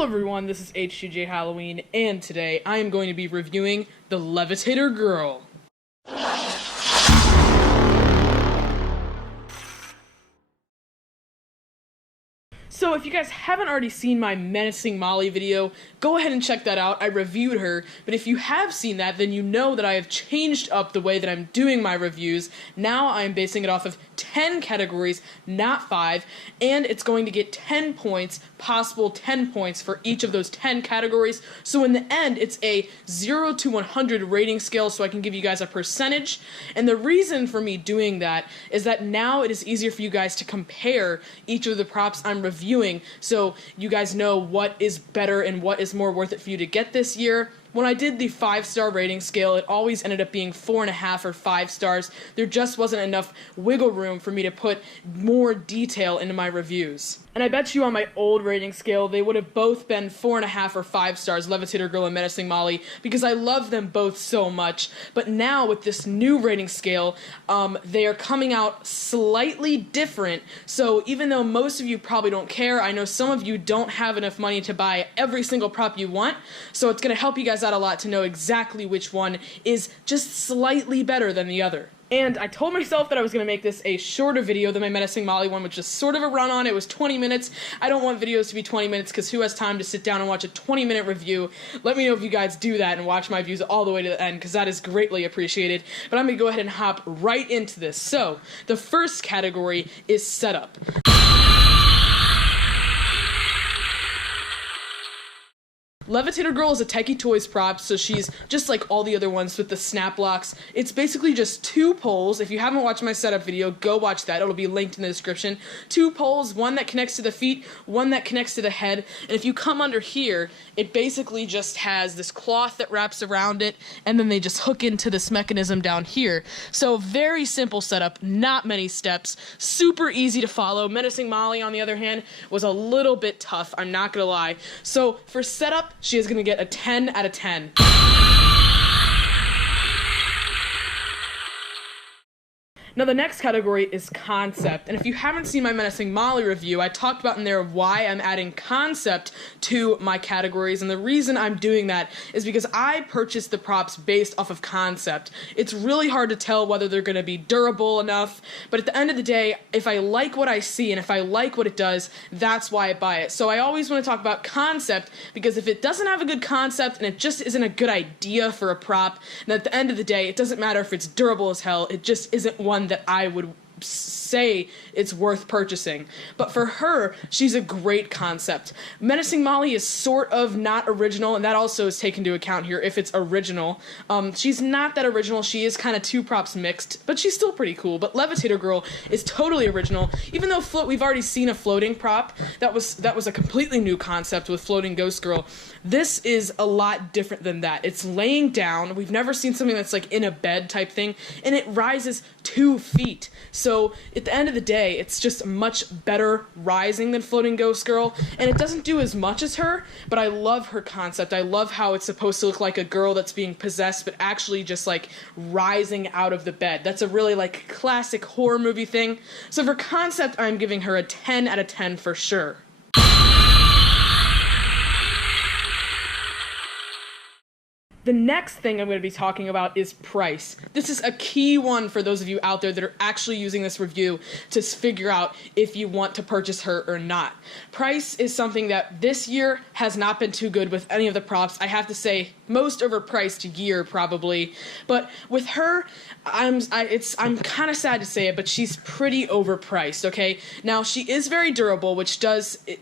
Hello everyone, this is H2J Halloween, and today I am going to be reviewing the Levitator Girl. So if you guys haven't already seen my Menacing Molly video, go ahead and check that out. I reviewed her, but if you have seen that, then you know that I have changed up the way that I'm doing my reviews. Now I'm basing it off of 10 categories, not 5, and it's going to get 10 points, possible 10 points for each of those 10 categories. So in the end, it's a 0 to 100 rating scale, so I can give you guys a percentage. And the reason for me doing that is that now it is easier for you guys to compare each of the props I'm reviewing, so you guys know what is better and what is more worth it for you to get this year. When I did the 5-star rating scale, it always ended up being 4.5 or 5 stars. There just wasn't enough wiggle room for me to put more detail into my reviews. And I bet you on my old rating scale, they would have both been 4.5 or 5 stars, Levitator Girl and Menacing Molly, because I love them both so much. But now with this new rating scale, they are coming out slightly different. So even though most of you probably don't care, I know some of you don't have enough money to buy every single prop you want. So it's going to help you guys out a lot to know exactly which one is just slightly better than the other. And I told myself that I was going to make this a shorter video than my Menacing Molly one, which is sort of a run-on. It was 20 minutes. I don't want videos to be 20 minutes because who has time to sit down and watch a 20-minute review? Let me know if you guys do that and watch my reviews all the way to the end, because that is greatly appreciated. But I'm going to go ahead and hop right into this. So, the first category is setup. Levitator Girl is a Techie Toys prop, so she's just like all the other ones with the snap locks. It's basically just 2 poles. If you haven't watched my setup video, go watch that. It'll be linked in the description. 2 poles, one that connects to the feet, one that connects to the head. And if you come under here, it basically just has this cloth that wraps around it, and then they just hook into this mechanism down here. So very simple setup, not many steps, super easy to follow. Menacing Molly, on the other hand, was a little bit tough, I'm not gonna lie. So for setup, she is going to get a 10 out of 10. Now the next category is concept, and if you haven't seen my Menacing Molly review, I talked about in there why I'm adding concept to my categories, and the reason I'm doing that is because I purchased the props based off of concept. It's really hard to tell whether they're going to be durable enough, but at the end of the day, if I like what I see and if I like what it does, that's why I buy it. So I always want to talk about concept, because if it doesn't have a good concept and it just isn't a good idea for a prop, then at the end of the day, it doesn't matter if it's durable as hell, it just isn't one that I would say it's worth purchasing. But for her, she's a great concept. Menacing Molly is sort of not original, and that also is taken into account here if it's original. She's not that original. She is kind of 2 props mixed, but she's still pretty cool. But Levitator Girl is totally original, even though we've already seen a floating prop. That was a completely new concept with Floating Ghost Girl. This is a lot different than that. It's laying down. We've never seen something that's like in a bed type thing, and it rises 2 feet. So at the end of the day, it's just much better rising than Floating Ghost Girl, and it doesn't do as much as her, but I love her concept. I love how it's supposed to look like a girl that's being possessed, but actually just like rising out of the bed. That's a really like classic horror movie thing. So for concept, I'm giving her a 10 out of 10 for sure. The next thing I'm going to be talking about is price. This is a key one for those of you out there that are actually using this review to figure out if you want to purchase her or not. Price is something that this year has not been too good with any of the props. I have to say, most overpriced year probably. But with her, I'm kind of sad to say it, but she's pretty overpriced, okay? Now, she is very durable, which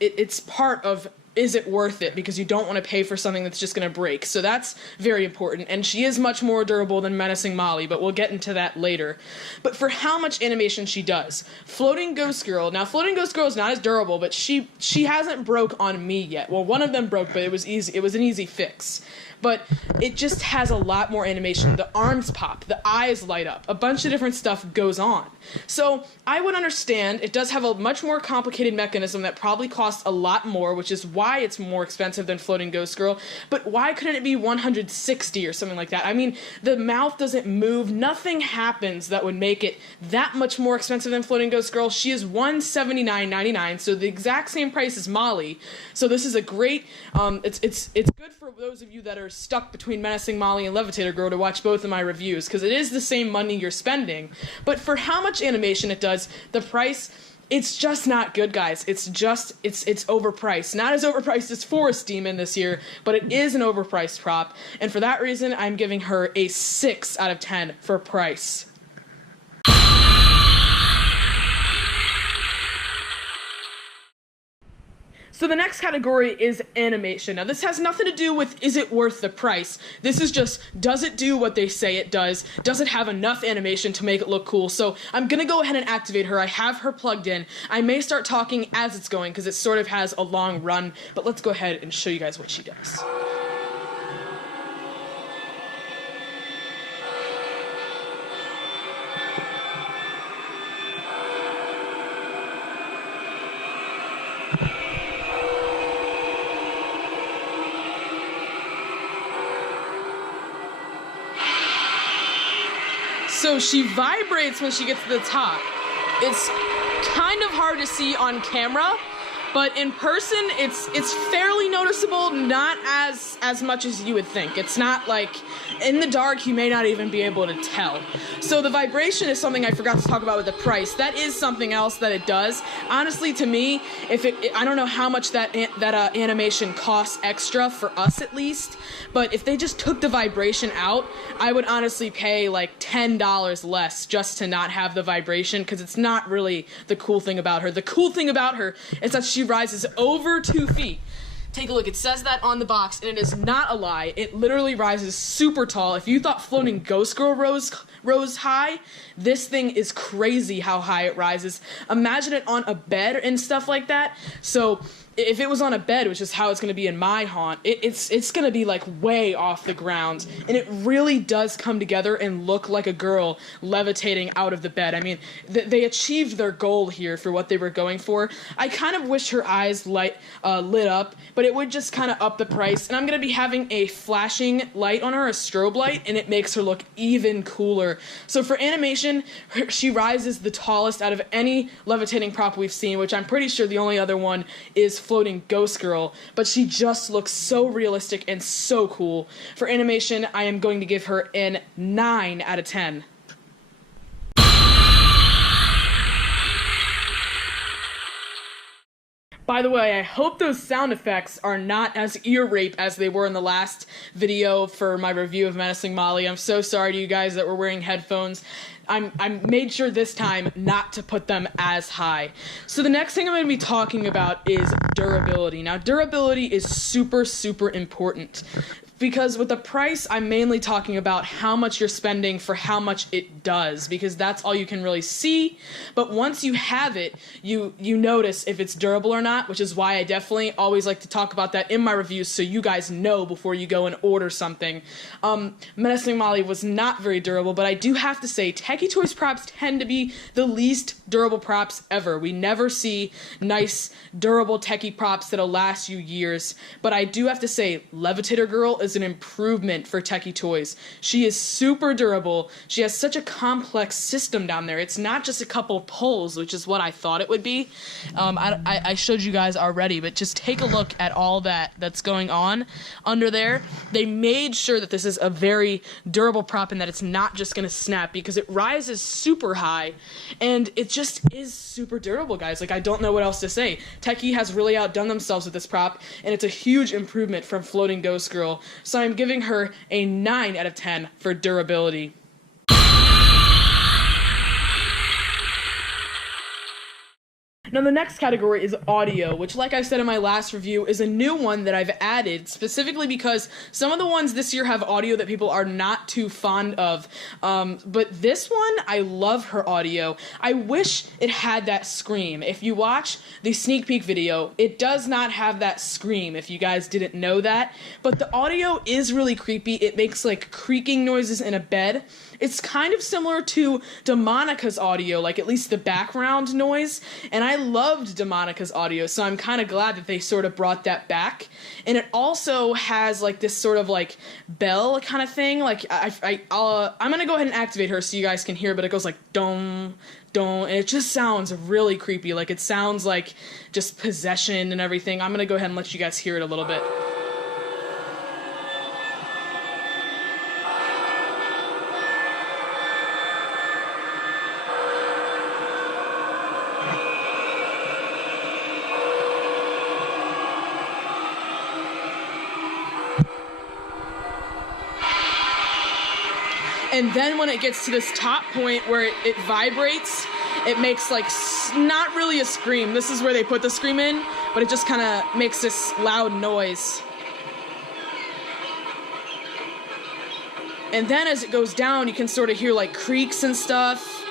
it's part of is it worth it, because you don't want to pay for something that's just going to break. So that's very important, and she is much more durable than Menacing Molly, but we'll get into that later. But for how much animation she does, Floating Ghost Girl, now Floating Ghost Girl is not as durable, but she hasn't broke on me yet. Well, one of them broke, but it was easy. It was an easy fix. But it just has a lot more animation. The arms pop, the eyes light up, a bunch of different stuff goes on. So I would understand it does have a much more complicated mechanism that probably costs a lot more, which is why why it's more expensive than Floating Ghost Girl, but why couldn't it be $160 or something like that? I mean, the mouth doesn't move, nothing happens that would make it that much more expensive than Floating Ghost Girl. She is $179.99, so the exact same price as Molly. So this is a great, it's good for those of you that are stuck between Menacing Molly and Levitator Girl to watch both of my reviews, because it is the same money you're spending. But for how much animation it does, the price, it's just not good, guys. It's overpriced. Not as overpriced as Forest Demon this year, but it is an overpriced prop. And for that reason, I'm giving her a 6 out of 10 for price. So the next category is animation. Now this has nothing to do with is it worth the price. This is just, does it do what they say it does? Does it have enough animation to make it look cool? So I'm gonna go ahead and activate her. I have her plugged in. I may start talking as it's going because it sort of has a long run, but let's go ahead and show you guys what she does. So she vibrates when she gets to the top. It's kind of hard to see on camera, but in person, it's fairly noticeable, not as much as you would think. It's not like, in the dark, you may not even be able to tell. So the vibration is something I forgot to talk about with the price. That is something else that it does. Honestly, to me, I don't know how much that animation costs extra, for us at least, but if they just took the vibration out, I would honestly pay like $10 less just to not have the vibration, because it's not really the cool thing about her. The cool thing about her is that she rises over 2 feet. Take a look, it says that on the box, and it is not a lie. It literally rises super tall. If you thought Floating Ghost Girl rose high, this thing is crazy how high it rises. Imagine it on a bed and stuff like that. So if it was on a bed, which is how it's going to be in my haunt, it's going to be like way off the ground, and it really does come together and look like a girl levitating out of the bed. I mean, they achieved their goal here for what they were going for. I kind of wish her eyes lit up, but it would just kind of up the price, and I'm going to be having a flashing light on her, a strobe light, and it makes her look even cooler. So for animation, she rises the tallest out of any levitating prop we've seen, which I'm pretty sure the only other one is Floating Ghost Girl, but she just looks so realistic and so cool. For animation, I am going to give her an 9 out of 10. By the way, I hope those sound effects are not as ear rape as they were in the last video for my review of Menacing Molly. I'm so sorry to you guys that were wearing headphones. I made sure this time not to put them as high. So the next thing I'm going to be talking about is durability. Now, durability is super, super important, because with the price, I'm mainly talking about how much you're spending for how much it does, because that's all you can really see. But once you have it, you notice if it's durable or not, which is why I definitely always like to talk about that in my reviews, so you guys know before you go and order something. Menacing Molly was not very durable, but I do have to say, Techie Toys props tend to be the least durable props ever. We never see nice, durable Techie props that'll last you years. But I do have to say, Levitator Girl is an improvement for Techie Toys. She is super durable. She has such a complex system down there. It's not just a couple pulls, which is what I thought it would be. I showed you guys already, but just take a look at all that's going on under there. They made sure that this is a very durable prop and that it's not just going to snap, because it rises super high and it just is super durable, guys. Like, I don't know what else to say. Techie has really outdone themselves with this prop, and it's a huge improvement from Floating Ghost Girl. So I'm giving her a 9 out of 10 for durability. Now the next category is audio, which, like I said in my last review, is a new one that I've added specifically because some of the ones this year have audio that people are not too fond of. But this one, I love her audio. I wish it had that scream. If you watch the sneak peek video, it does not have that scream, if you guys didn't know that. But the audio is really creepy. It makes like creaking noises in a bed. It's kind of similar to Monica's audio, like at least the background noise, and I loved Demonica's audio, so I'm kind of glad that they sort of brought that back. And it also has like this sort of like bell kind of thing. Like I'm gonna go ahead and activate her so you guys can hear, but it goes like dong, dong, and it just sounds really creepy. Like it sounds like just possession and everything. I'm gonna go ahead and let you guys hear it a little bit. And then when it gets to this top point where it vibrates, it makes like not really a scream. This is where they put the scream in, but it just kind of makes this loud noise. And then as it goes down, you can sort of hear like creaks and stuff.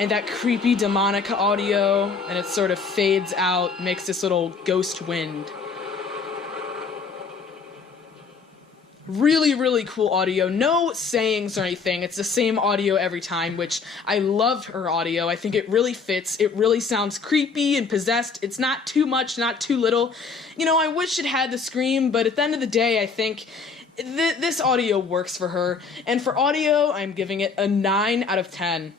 And that creepy Demonica audio, and it sort of fades out, makes this little ghost wind. Really, really cool audio. No sayings or anything. It's the same audio every time, which I loved her audio. I think it really fits. It really sounds creepy and possessed. It's not too much, not too little. You know, I wish it had the scream, but at the end of the day, I think this audio works for her. And for audio, I'm giving it a 9 out of 10.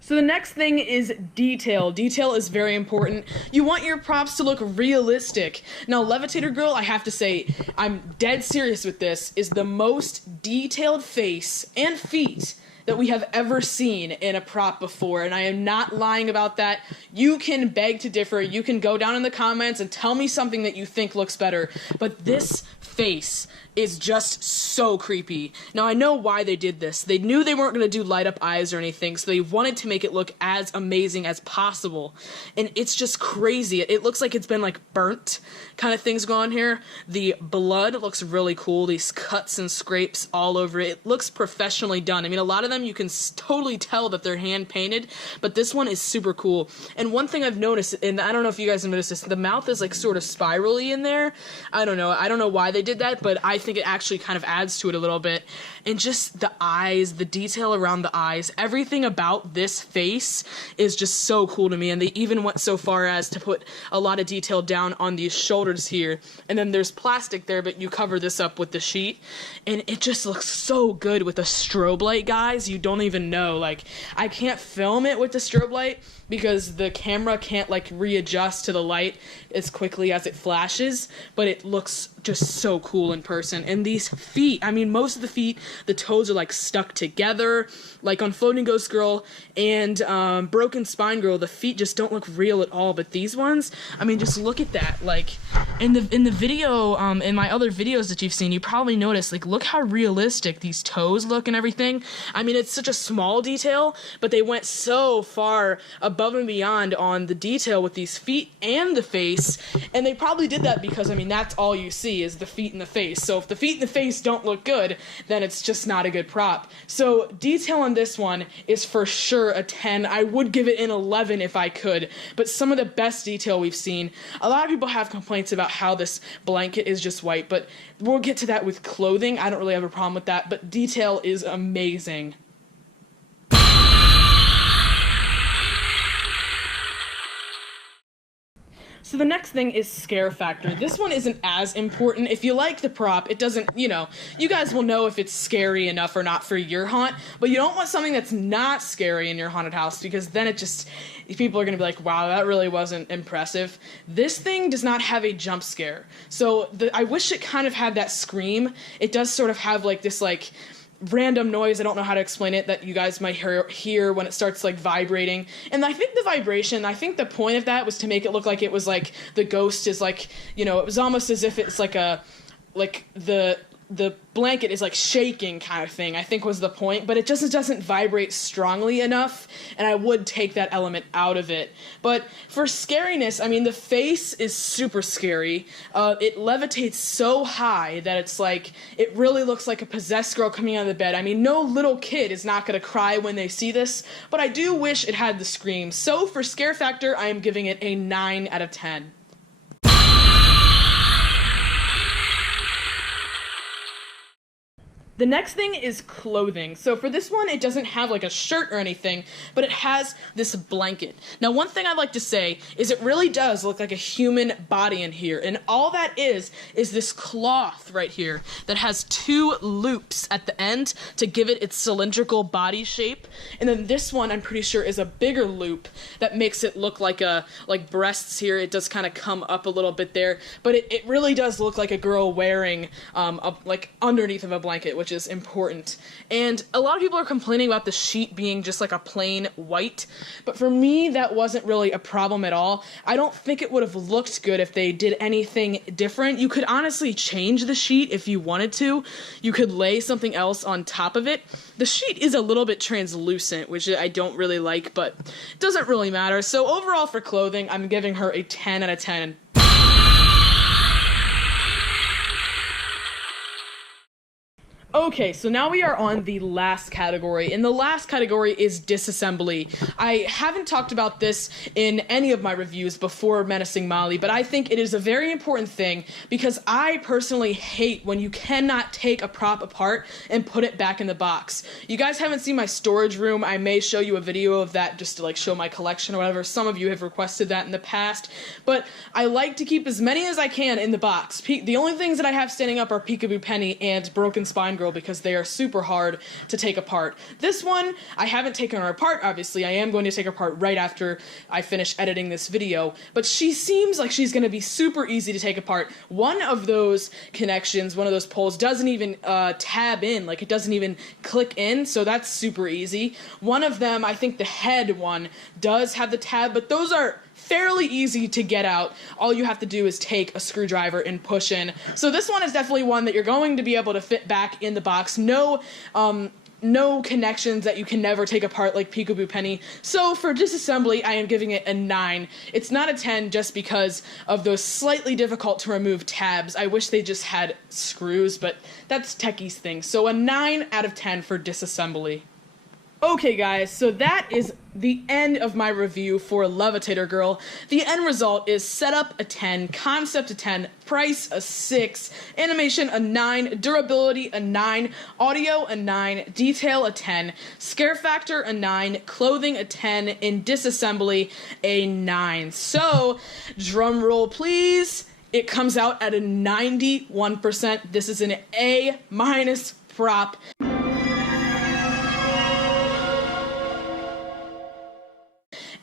So the next thing is detail. Detail is very important. You want your props to look realistic. Now, Levitator Girl, I have to say, I'm dead serious with this, is the most detailed face and feet that we have ever seen in a prop before, and I am not lying about that. You can beg to differ. You can go down in the comments and tell me something that you think looks better, but this face is just so creepy. Now, I know why they did this. They knew they weren't going to do light up eyes or anything, so they wanted to make it look as amazing as possible. And it's just crazy. It looks like it's been like burnt kind of things going on here. The blood looks really cool. These cuts and scrapes all over it. It looks professionally done. I mean, a lot of them you can totally tell that they're hand painted, but this one is super cool. And one thing I've noticed, and I don't know if you guys have noticed this, the mouth is like sort of spirally in there. I don't know why they did that, but I think it actually kind of adds to it a little bit. And just the eyes, the detail around the eyes, everything about this face is just so cool to me. And they even went so far as to put a lot of detail down on these shoulders here. And then there's plastic there, but you cover this up with the sheet. And it just looks so good with the strobe light, guys. You don't even know. Like, I can't film it with the strobe light because the camera can't like readjust to the light as quickly as it flashes, but it looks just so cool in person. And these feet, I mean, most of the feet, the toes are like stuck together, like on Floating Ghost Girl and Broken Spine Girl, the feet just don't look real at all. But these ones, I mean, just look at that. Like in the video, in my other videos that you've seen, you probably noticed, like, look how realistic these toes look and everything. I mean, it's such a small detail, but they went so far above and beyond on the detail with these feet and the face. And they probably did that because, I mean, that's all you see is the feet and the face. So if the feet and the face don't look good, then it's just not a good prop. So detail on this one is for sure a 10. I would give it an 11 if I could, but some of the best detail we've seen. A lot of people have complaints about how this blanket is just white, but we'll get to that with clothing. I don't really have a problem with that, but detail is amazing. So the next thing is scare factor. This one isn't as important. If you like the prop, it doesn't, you know, you guys will know if it's scary enough or not for your haunt, but you don't want something that's not scary in your haunted house because then it just, people are going to be like, wow, that really wasn't impressive. This thing does not have a jump scare. So I wish it kind of had that scream. It does sort of have like this like random noise, I don't know how to explain it, that you guys might hear when it starts like vibrating. And I think the vibration, I think the point of that was to make it look like it was like the ghost is like, you know, it was almost as if it's like a, like the blanket is like shaking kind of thing, I think was the point, but it just doesn't vibrate strongly enough, and I would take that element out of it. But for scariness, I mean, the face is super scary. It levitates so high that it's like, it really looks like a possessed girl coming out of the bed. I mean, no little kid is not going to cry when they see this, but I do wish it had the scream. So for scare factor, I am giving it a 9 out of 10. The next thing is clothing. So for this one, it doesn't have like a shirt or anything, but it has this blanket. Now, one thing I'd like to say is it really does look like a human body in here, and all that is this cloth right here that has 2 loops at the end to give it its cylindrical body shape, and then this one I'm pretty sure is a bigger loop that makes it look like breasts here. It does kind of come up a little bit there, but it really does look like a girl wearing like underneath of a blanket, which is important. And a lot of people are complaining about the sheet being just like a plain white, but for me that wasn't really a problem at all. I don't think it would have looked good if they did anything different. You could honestly change the sheet if you wanted to. You could lay something else on top of it. The sheet is a little bit translucent, which I don't really like, but it doesn't really matter. So overall for clothing, I'm giving her a 10 out of 10. Okay, so now we are on the last category, and the last category is disassembly. I haven't talked about this in any of my reviews before Menacing Molly, but I think it is a very important thing because I personally hate when you cannot take a prop apart and put it back in the box. You guys haven't seen my storage room. I may show you a video of that just to like show my collection or whatever. Some of you have requested that in the past, but I like to keep as many as I can in the box. The only things that I have standing up are Peekaboo Penny and Broken Spine Girl, because they are super hard to take apart. This one, I haven't taken her apart, obviously. I am going to take her apart right after I finish editing this video, but she seems like she's going to be super easy to take apart. One of those connections, one of those poles, doesn't even tab in, like it doesn't even click in, so that's super easy. One of them, I think the head one, does have the tab, but those are fairly easy to get out. All you have to do is take a screwdriver and push in. So this one is definitely one that you're going to be able to fit back in the box. No connections that you can never take apart like Peekaboo Penny. So for disassembly, I am giving it a 9. It's not a 10 just because of those slightly difficult to remove tabs. I wish they just had screws, but that's Techie's thing. So a 9 out of 10 for disassembly. Okay guys, so that is the end of my review for Levitator Girl. The end result is setup a 10, concept a 10, price a 6, animation a 9, durability a 9, audio a 9, detail a 10, scare factor a 9, clothing a 10, in disassembly a 9. So, drum roll please. It comes out at a 91%. This is an A- prop.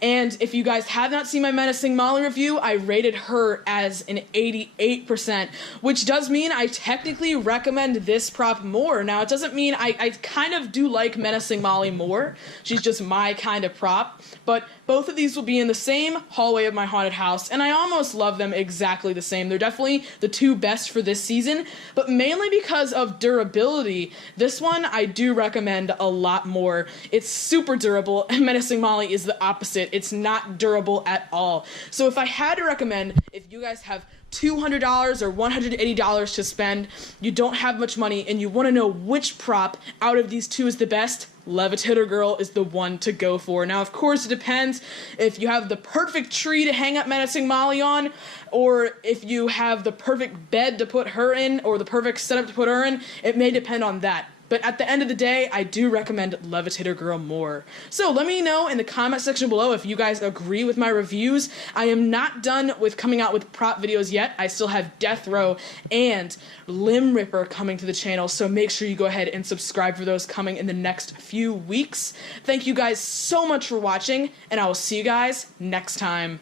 And if you guys have not seen my Menacing Molly review, I rated her as an 88%, which does mean I technically recommend this prop more. Now, it doesn't mean I kind of do like Menacing Molly more. She's just my kind of prop. But both of these will be in the same hallway of my haunted house, and I almost love them exactly the same. They're definitely the 2 best for this season, but mainly because of durability. This one I do recommend a lot more. It's super durable, and Menacing Molly is the opposite. It's not durable at all. So if I had to recommend, if you guys have $200 or $180 to spend, you don't have much money, and you want to know which prop out of these 2 is the best, Levitator Girl is the one to go for. Now, of course, it depends if you have the perfect tree to hang up Menacing Molly on, or if you have the perfect bed to put her in, or the perfect setup to put her in. It may depend on that. But at the end of the day, I do recommend Levitator Girl more. So let me know in the comment section below if you guys agree with my reviews. I am not done with coming out with prop videos yet. I still have Death Row and Limb Ripper coming to the channel, so make sure you go ahead and subscribe for those coming in the next few weeks. Thank you guys so much for watching, and I will see you guys next time.